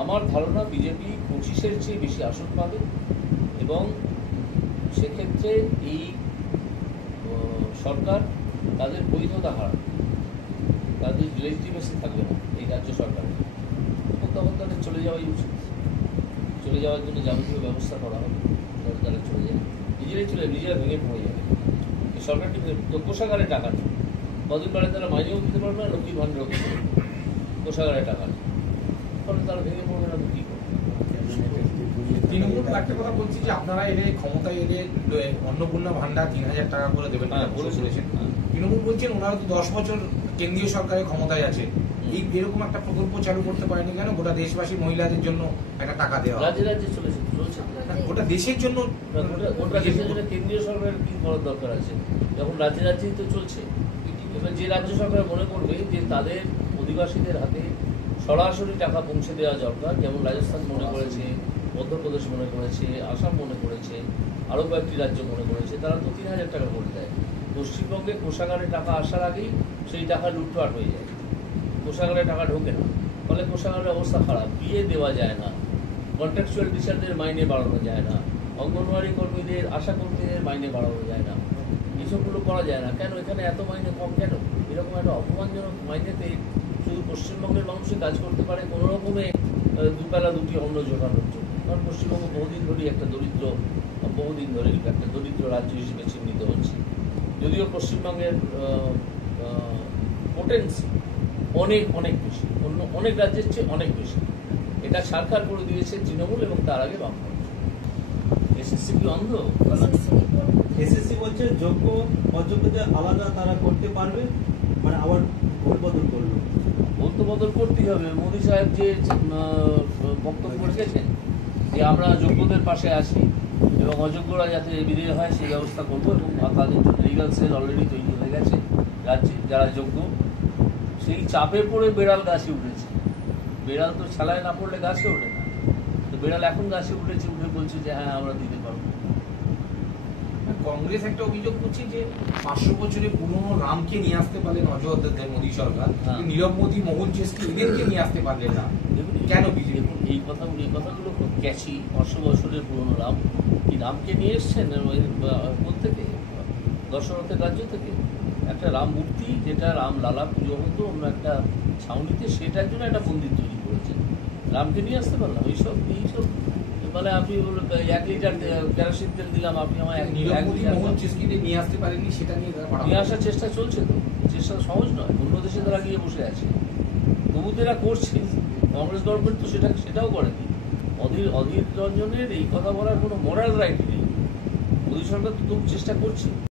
আমার ধারণা বিজেপি 25-এর চেয়ে বেশি আসন পাবে এবং সেক্ষেত্রে এই সরকার তাদের বৈধতা হারাবে, তাদের লেজিটিমেসি থাকবে না এই রাজ্য সরকারের। তখন তাদের চলে যাওয়াই উচিত। চলে যাওয়ার জন্য যাবতীয় ব্যবস্থা করা হবে, তারা চলে যায়, নিজেরা ভেঙে পড়ে যাবে। এই সরকারটি তো কোষাগারে টাকা নেই, কদিন পরে তারা মাইনেও দিতে পারবে না, লক্ষ্মী ভাণ্ডারও দিতে পারবে, কোষাগারে টাকা নেই, ফলে তারা ভেঙে পড়বে না। কি করবে? তৃণমূল একটা কথা বলছি যে আপনারা এলে ক্ষমতায় এলে অন্নপূর্ণা ভান্ডার 3000 টাকা করে দেবেন বলেছেন। তৃণমূল বলছেন ওনারা তো 10 বছর কেন্দ্রীয় সরকারের ক্ষমতায় আছে, এই এরকম একটা প্রকল্প চালু করতে পারেনি কেন? গোটা দেশবাসী মহিলাদের জন্য একটা টাকা দেওয়া, রাজ্যে রাজ্যে চলছে গোটা দেশের জন্য। গোটা দেশের জন্য কেন্দ্রীয় সরকারের কি করার দরকার আছে? যখন রাজ্যে রাজ্যেই তো চলছে। এবার যে রাজ্য সরকার মনে করবে যে তাদের অধিবাসীদের হাতে সরাসরি টাকা পৌঁছে দেওয়া দরকার, যেমন রাজস্থান মনে করেছে, মধ্যপ্রদেশ মনে করেছে, আসাম মনে করেছে, আরও কয়েকটি রাজ্য মনে করেছে, তারা তো 3000 টাকা করে দেয়। পশ্চিমবঙ্গে কোষাগারে টাকা আসার আগেই সেই টাকা লুটপাট হয়ে যায়, কোষাগারে টাকা ঢোকে না, ফলে কোষাগারের অবস্থা খারাপ। বিয়ে দেওয়া যায় না, কন্ট্রাকচুয়াল টিচারদের মাইনে বাড়ানো যায় না, অঙ্গনওয়াড়ি কর্মীদের, আশা কর্মীদের মাইনে বাড়ানো যায় না, এসবগুলো করা যায় না। কেন এখানে এত মাইনে কম কেন? এরকম একটা অপমানজনক মাইনেতে শুধু পশ্চিমবঙ্গের মানুষই কাজ করতে পারে কোনো রকমে দুবেলা দুটি অন্ন জোগানোর জন্য। কারণ পশ্চিমবঙ্গ বহুদিন ধরেই একটা দরিদ্র রাজ্য হিসেবে চিহ্নিত হচ্ছে, যদিও পশ্চিমবঙ্গের পোটেন্সি অনেক অনেক বেশি, অন্য অনেক রাজ্যের চেয়ে অনেক বেশি। এটা সরকার করে দিয়েছে তৃণমূল এবং তার আগে বামফ্রন্ট। এসএসসি কি অন্ধ? এসএসসি বলছে যোগ্য অযোগ্যদের আলাদা তারা করতে পারবে, মানে আবার ভোট বদল করলো। ভোট তো বদল করতেই হবে। মোদী সাহেব যে বক্তব্য রেখেছেন যে আমরা যোগ্যদের পাশে আছি এবং অযোগ্যরা যাতে বিদেয় হয় সেই ব্যবস্থা করবো, এবং তাদের জন্য লিগাল সেল অলরেডি তৈরি হয়ে গেছে রাজ্যে যারা যোগ্য। সেই চাপে পড়ে বেড়াল গাছে উঠেছে। বেড়াল তো ছালায় না পড়লে গাছে ওঠে না, তো বেড়াল এখন গাছে উঠেছে, উঠে বলছে যে হ্যাঁ আমরা দিতে পারবো। কংগ্রেস একটা অভিযোগ করছে যে 500 বছরের পুরনো রামকে নিয়ে আসতে পারলেন অযোধ্যাতে মোদী সরকার, নীরব মোদী, মোহন চেস্কি এদেরকে নিয়ে আসতে পারলেন না, কেন? দেখুন এই কথাগুলো খুব ক্যাচি। 500 বছরের পুরনো রাম, কি রামকে নিয়ে এসছেন প্রত্যেকে দশরথের রাজ্য থেকে? একটা রাম মূর্তি যেটা রাম লালা পুজো হতো অন্য একটা ছাউনিতে, সেটার জন্য একটা মন্দির তৈরি করেছে। রামকে নিয়ে আসতে পারলাম? এইসব মানে আপনি 1 লিটার কেরোসিন তেল দিলাম, আপনি আমার নিয়ে আসতে পারেননি, সেটা নিয়ে আসার চেষ্টা চলছে। তো চেষ্টা সহজ নয়, অন্য দেশে তারা গিয়ে বসে আছে, তবু তারা করছে। কংগ্রেস গভর্নমেন্ট তো সেটাও করেনি। অধীর রঞ্জনের এই কথা বলার কোনো মোরাল রাইট নেই। মোদী সরকার তো চেষ্টা করছে।